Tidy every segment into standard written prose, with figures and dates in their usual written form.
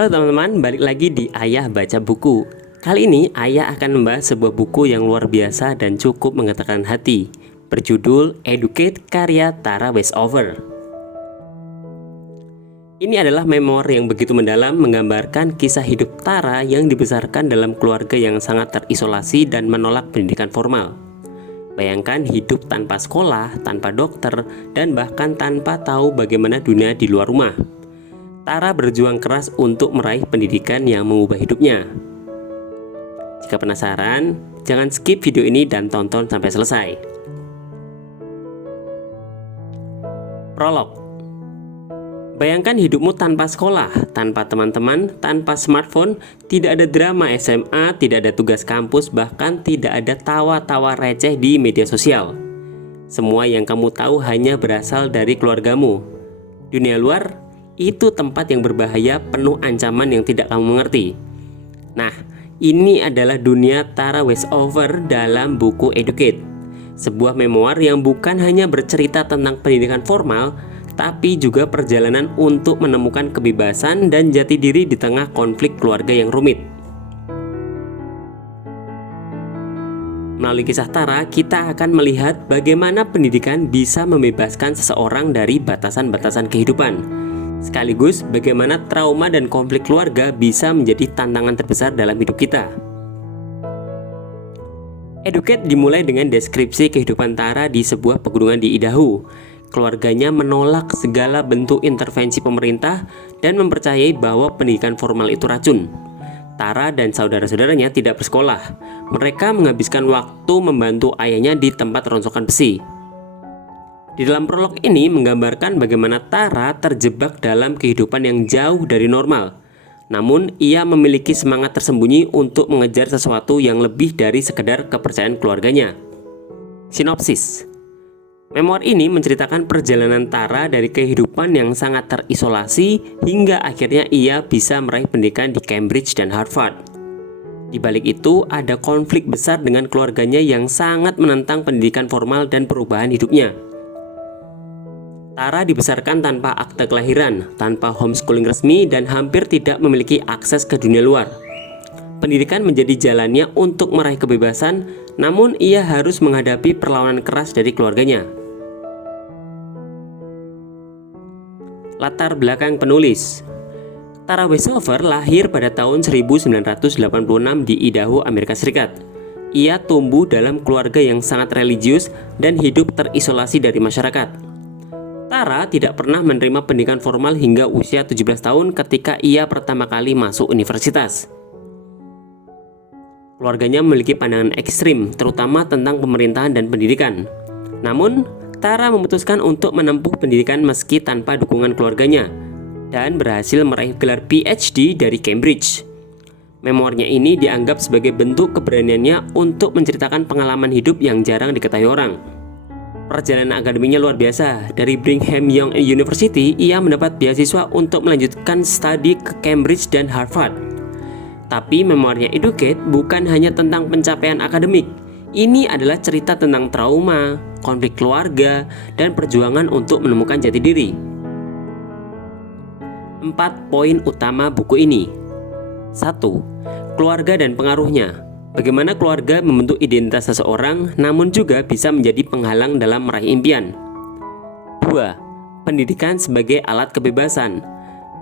Halo teman-teman, balik lagi di Ayah Baca Buku. Kali ini Ayah akan membahas sebuah buku yang luar biasa dan cukup menggetarkan hati, berjudul Educate karya Tara Westover. Ini adalah memoir yang begitu mendalam, menggambarkan kisah hidup Tara yang dibesarkan dalam keluarga yang sangat terisolasi dan menolak pendidikan formal. Bayangkan hidup tanpa sekolah, tanpa dokter, dan bahkan tanpa tahu bagaimana dunia di luar rumah. Tara berjuang keras untuk meraih pendidikan yang mengubah hidupnya. Jika penasaran, jangan skip video ini dan tonton sampai selesai. Prolog. Bayangkan hidupmu tanpa sekolah, tanpa teman-teman, tanpa smartphone, tidak ada drama SMA, tidak ada tugas kampus, bahkan tidak ada tawa-tawa receh di media sosial. Semua yang kamu tahu hanya berasal dari keluargamu. Dunia luar itu tempat yang berbahaya, penuh ancaman yang tidak kamu mengerti. Nah, ini adalah dunia Tara Westover dalam buku Educate. Sebuah memoir yang bukan hanya bercerita tentang pendidikan formal, tapi juga perjalanan untuk menemukan kebebasan dan jati diri di tengah konflik keluarga yang rumit. Melalui kisah Tara, kita akan melihat bagaimana pendidikan bisa membebaskan seseorang dari batasan-batasan kehidupan. Sekaligus bagaimana trauma dan konflik keluarga bisa menjadi tantangan terbesar dalam hidup kita. Educate dimulai dengan deskripsi kehidupan Tara di sebuah pegunungan di Idaho. Keluarganya menolak segala bentuk intervensi pemerintah dan mempercayai bahwa pendidikan formal itu racun. Tara dan saudara-saudaranya tidak bersekolah. Mereka menghabiskan waktu membantu ayahnya di tempat rongsokan besi. Di dalam prolog ini menggambarkan bagaimana Tara terjebak dalam kehidupan yang jauh dari normal. Namun ia memiliki semangat tersembunyi untuk mengejar sesuatu yang lebih dari sekedar kepercayaan keluarganya. Sinopsis. Memoir ini menceritakan perjalanan Tara dari kehidupan yang sangat terisolasi hingga akhirnya ia bisa meraih pendidikan di Cambridge dan Harvard. Di balik itu ada konflik besar dengan keluarganya yang sangat menentang pendidikan formal dan perubahan hidupnya. Tara dibesarkan tanpa akte kelahiran, tanpa homeschooling resmi, dan hampir tidak memiliki akses ke dunia luar. Pendidikan menjadi jalannya untuk meraih kebebasan, namun ia harus menghadapi perlawanan keras dari keluarganya. Latar belakang penulis. Tara Westover lahir pada tahun 1986 di Idaho, Amerika Serikat. Ia tumbuh dalam keluarga yang sangat religius dan hidup terisolasi dari masyarakat. Tara tidak pernah menerima pendidikan formal hingga usia 17 tahun ketika ia pertama kali masuk universitas. Keluarganya memiliki pandangan ekstrim, terutama tentang pemerintahan dan pendidikan. Namun, Tara memutuskan untuk menempuh pendidikan meski tanpa dukungan keluarganya dan berhasil meraih gelar PhD dari Cambridge. Memoirnya ini dianggap sebagai bentuk keberaniannya untuk menceritakan pengalaman hidup yang jarang diketahui orang. Perjalanan akademinya luar biasa. Dari Brigham Young University, ia mendapat beasiswa untuk melanjutkan studi ke Cambridge dan Harvard. Tapi memoirnya Educate bukan hanya tentang pencapaian akademik. Ini adalah cerita tentang trauma, konflik keluarga, dan perjuangan untuk menemukan jati diri. 4 poin utama buku ini. 1. Keluarga dan pengaruhnya. Bagaimana keluarga membentuk identitas seseorang, namun juga bisa menjadi penghalang dalam meraih impian. 2. Pendidikan sebagai alat kebebasan.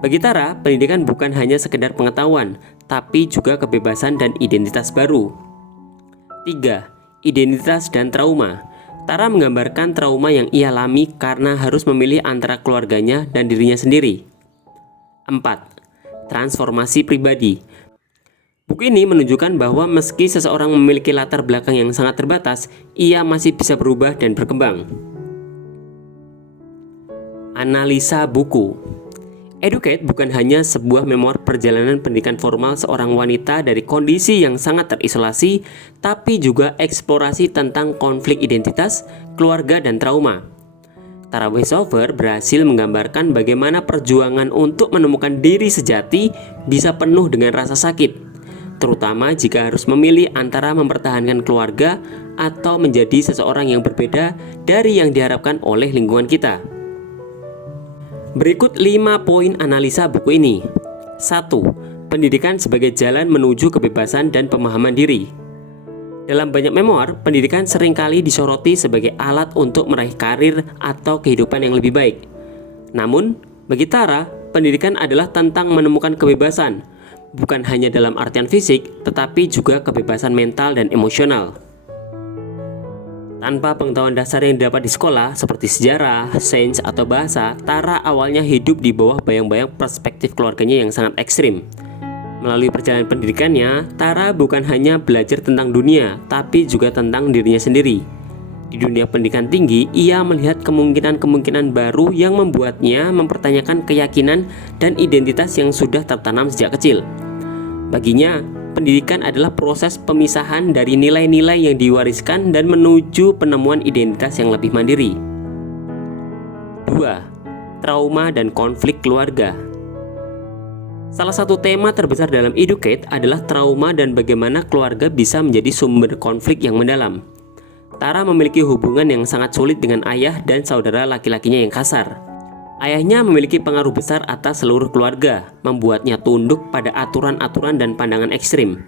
Bagi Tara, pendidikan bukan hanya sekedar pengetahuan, tapi juga kebebasan dan identitas baru. 3. Identitas dan trauma. Tara menggambarkan trauma yang ia alami karena harus memilih antara keluarganya dan dirinya sendiri. 4. Transformasi pribadi. Buku ini menunjukkan bahwa meski seseorang memiliki latar belakang yang sangat terbatas, ia masih bisa berubah dan berkembang. Analisa buku. Educate bukan hanya sebuah memoir perjalanan pendidikan formal seorang wanita dari kondisi yang sangat terisolasi, tapi juga eksplorasi tentang konflik identitas, keluarga, dan trauma. Tara Westover berhasil menggambarkan bagaimana perjuangan untuk menemukan diri sejati bisa penuh dengan rasa sakit, terutama jika harus memilih antara mempertahankan keluarga atau menjadi seseorang yang berbeda dari yang diharapkan oleh lingkungan kita. Berikut 5 poin analisa buku ini. 1. Pendidikan sebagai jalan menuju kebebasan dan pemahaman diri. Dalam banyak memoir, pendidikan seringkali disoroti sebagai alat untuk meraih karir atau kehidupan yang lebih baik. Namun, bagi Tara, pendidikan adalah tentang menemukan kebebasan, bukan hanya dalam artian fisik, tetapi juga kebebasan mental dan emosional. Tanpa pengetahuan dasar yang didapat di sekolah, seperti sejarah, sains, atau bahasa, Tara awalnya hidup di bawah bayang-bayang perspektif keluarganya yang sangat ekstrim. Melalui perjalanan pendidikannya, Tara bukan hanya belajar tentang dunia, tapi juga tentang dirinya sendiri. Di dunia pendidikan tinggi, ia melihat kemungkinan-kemungkinan baru yang membuatnya mempertanyakan keyakinan dan identitas yang sudah tertanam sejak kecil. Baginya, pendidikan adalah proses pemisahan dari nilai-nilai yang diwariskan dan menuju penemuan identitas yang lebih mandiri. 2. Trauma dan konflik keluarga. Salah satu tema terbesar dalam Educate adalah trauma dan bagaimana keluarga bisa menjadi sumber konflik yang mendalam. Tara memiliki hubungan yang sangat sulit dengan ayah dan saudara laki-lakinya yang kasar. Ayahnya memiliki pengaruh besar atas seluruh keluarga, membuatnya tunduk pada aturan-aturan dan pandangan ekstrim.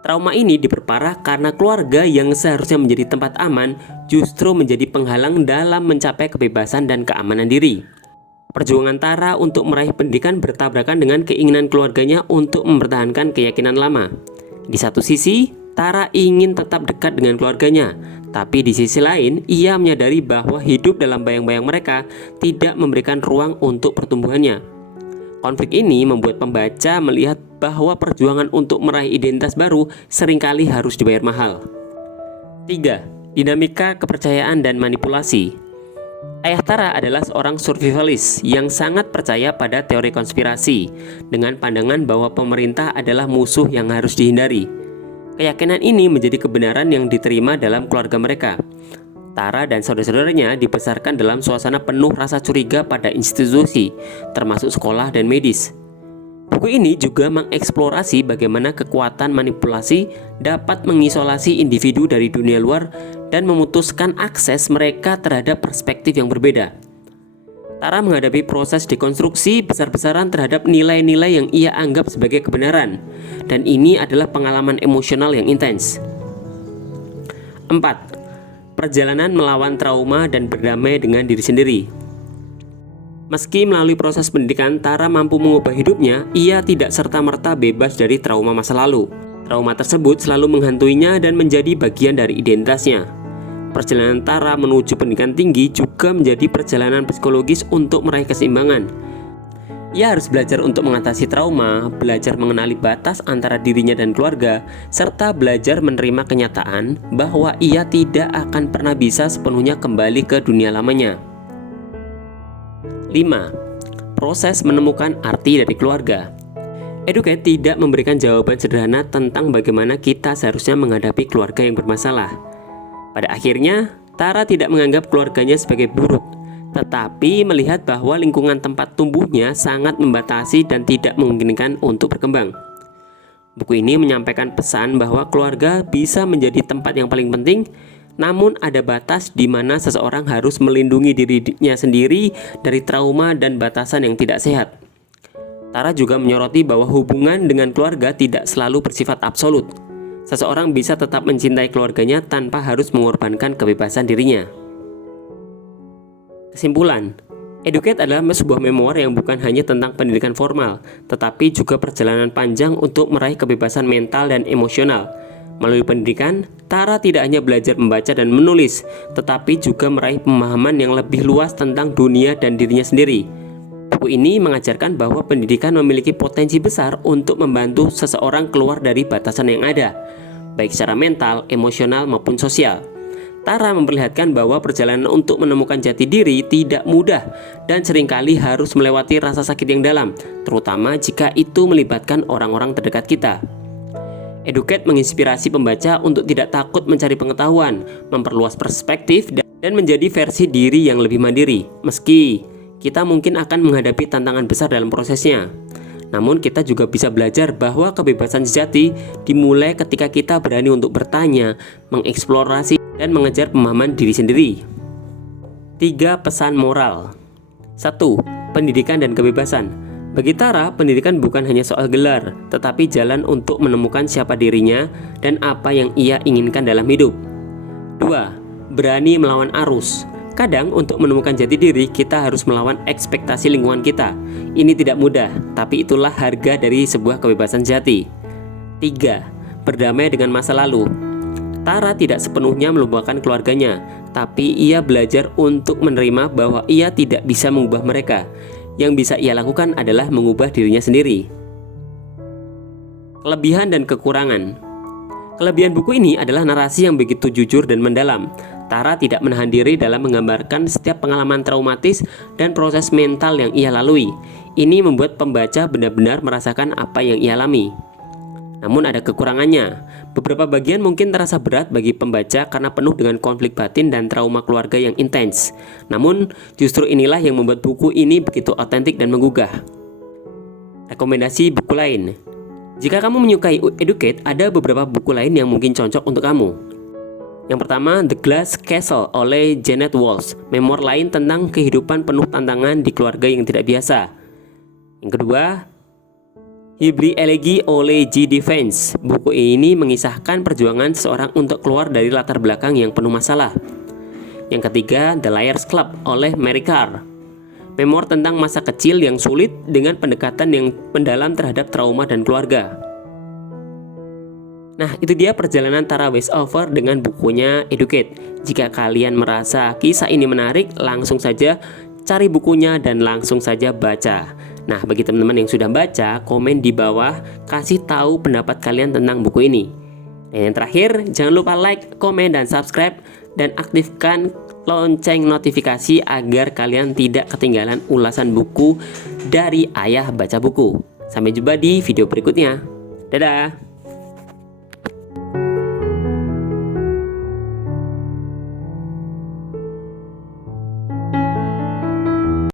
Trauma ini diperparah karena keluarga yang seharusnya menjadi tempat aman justru menjadi penghalang dalam mencapai kebebasan dan keamanan diri. Perjuangan Tara untuk meraih pendidikan bertabrakan dengan keinginan keluarganya untuk mempertahankan keyakinan lama. Di satu sisi, Tara ingin tetap dekat dengan keluarganya, tapi di sisi lain, ia menyadari bahwa hidup dalam bayang-bayang mereka tidak memberikan ruang untuk pertumbuhannya. Konflik ini membuat pembaca melihat bahwa perjuangan untuk meraih identitas baru seringkali harus dibayar mahal. 3. Dinamika kepercayaan dan manipulasi. Ayah Tara adalah seorang survivalist yang sangat percaya pada teori konspirasi, dengan pandangan bahwa pemerintah adalah musuh yang harus dihindari. Keyakinan ini menjadi kebenaran yang diterima dalam keluarga mereka. Tara dan saudara-saudaranya dibesarkan dalam suasana penuh rasa curiga pada institusi, termasuk sekolah dan medis. Buku ini juga mengeksplorasi bagaimana kekuatan manipulasi dapat mengisolasi individu dari dunia luar dan memutuskan akses mereka terhadap perspektif yang berbeda. Tara menghadapi proses dekonstruksi besar-besaran terhadap nilai-nilai yang ia anggap sebagai kebenaran, dan ini adalah pengalaman emosional yang intens. 4. Perjalanan melawan trauma dan berdamai dengan diri sendiri. Meski melalui proses pendidikan Tara mampu mengubah hidupnya, ia tidak serta-merta bebas dari trauma masa lalu. Trauma tersebut selalu menghantuinya dan menjadi bagian dari identitasnya. Perjalanan Tara menuju pendidikan tinggi juga menjadi perjalanan psikologis untuk meraih keseimbangan. Ia harus belajar untuk mengatasi trauma, belajar mengenali batas antara dirinya dan keluarga, serta belajar menerima kenyataan bahwa ia tidak akan pernah bisa sepenuhnya kembali ke dunia lamanya. 5. Proses menemukan arti dari keluarga. Educate tidak memberikan jawaban sederhana tentang bagaimana kita seharusnya menghadapi keluarga yang bermasalah. Pada akhirnya, Tara tidak menganggap keluarganya sebagai buruk, tetapi melihat bahwa lingkungan tempat tumbuhnya sangat membatasi dan tidak memungkinkan untuk berkembang. Buku ini menyampaikan pesan bahwa keluarga bisa menjadi tempat yang paling penting, namun ada batas di mana seseorang harus melindungi dirinya sendiri dari trauma dan batasan yang tidak sehat. Tara juga menyoroti bahwa hubungan dengan keluarga tidak selalu bersifat absolut. Seseorang bisa tetap mencintai keluarganya tanpa harus mengorbankan kebebasan dirinya. Kesimpulan, Educate adalah sebuah memoir yang bukan hanya tentang pendidikan formal, tetapi juga perjalanan panjang untuk meraih kebebasan mental dan emosional. Melalui pendidikan, Tara tidak hanya belajar membaca dan menulis, tetapi juga meraih pemahaman yang lebih luas tentang dunia dan dirinya sendiri. Buku ini mengajarkan bahwa pendidikan memiliki potensi besar untuk membantu seseorang keluar dari batasan yang ada, baik secara mental, emosional, maupun sosial. Tara memperlihatkan bahwa perjalanan untuk menemukan jati diri tidak mudah dan seringkali harus melewati rasa sakit yang dalam, terutama jika itu melibatkan orang-orang terdekat kita. Educate menginspirasi pembaca untuk tidak takut mencari pengetahuan, memperluas perspektif, dan menjadi versi diri yang lebih mandiri. Meski kita mungkin akan menghadapi tantangan besar dalam prosesnya, namun kita juga bisa belajar bahwa kebebasan sejati dimulai ketika kita berani untuk bertanya, mengeksplorasi, dan mengejar pemahaman diri sendiri. 3 pesan moral. 1. Pendidikan dan kebebasan. Bagi Tara, pendidikan bukan hanya soal gelar, tetapi jalan untuk menemukan siapa dirinya dan apa yang ia inginkan dalam hidup. 2. Berani melawan arus. Kadang untuk menemukan jati diri, kita harus melawan ekspektasi lingkungan kita. Ini tidak mudah, tapi itulah harga dari sebuah kebebasan jati. 3. Berdamai dengan masa lalu. Tara tidak sepenuhnya melupakan keluarganya, tapi ia belajar untuk menerima bahwa ia tidak bisa mengubah mereka. Yang bisa ia lakukan adalah mengubah dirinya sendiri. Kelebihan dan kekurangan. Kelebihan buku ini adalah narasi yang begitu jujur dan mendalam. Tara tidak menahan diri dalam menggambarkan setiap pengalaman traumatis dan proses mental yang ia lalui. Ini membuat pembaca benar-benar merasakan apa yang ia alami. Namun ada kekurangannya. Beberapa bagian mungkin terasa berat bagi pembaca karena penuh dengan konflik batin dan trauma keluarga yang intens. Namun justru inilah yang membuat buku ini begitu otentik dan menggugah. Rekomendasi buku lain. Jika kamu menyukai Educate, ada beberapa buku lain yang mungkin cocok untuk kamu. Yang pertama, The Glass Castle oleh Janet Walsh, memor lain tentang kehidupan penuh tantangan di keluarga yang tidak biasa. Yang kedua, Hybrid Elegy oleh J.D. Vance. Buku ini mengisahkan perjuangan seseorang untuk keluar dari latar belakang yang penuh masalah. Yang ketiga, The Liars Club oleh Mary Karr, memor tentang masa kecil yang sulit dengan pendekatan yang mendalam terhadap trauma dan keluarga. Nah, itu dia perjalanan Tara Westover dengan bukunya Educate. Jika kalian merasa kisah ini menarik, langsung saja cari bukunya dan langsung saja baca. Nah, bagi teman-teman yang sudah baca, komen di bawah, kasih tahu pendapat kalian tentang buku ini. Dan yang terakhir, jangan lupa like, komen, dan subscribe, dan aktifkan lonceng notifikasi agar kalian tidak ketinggalan ulasan buku dari Ayah Baca Buku. Sampai jumpa di video berikutnya. Dadah!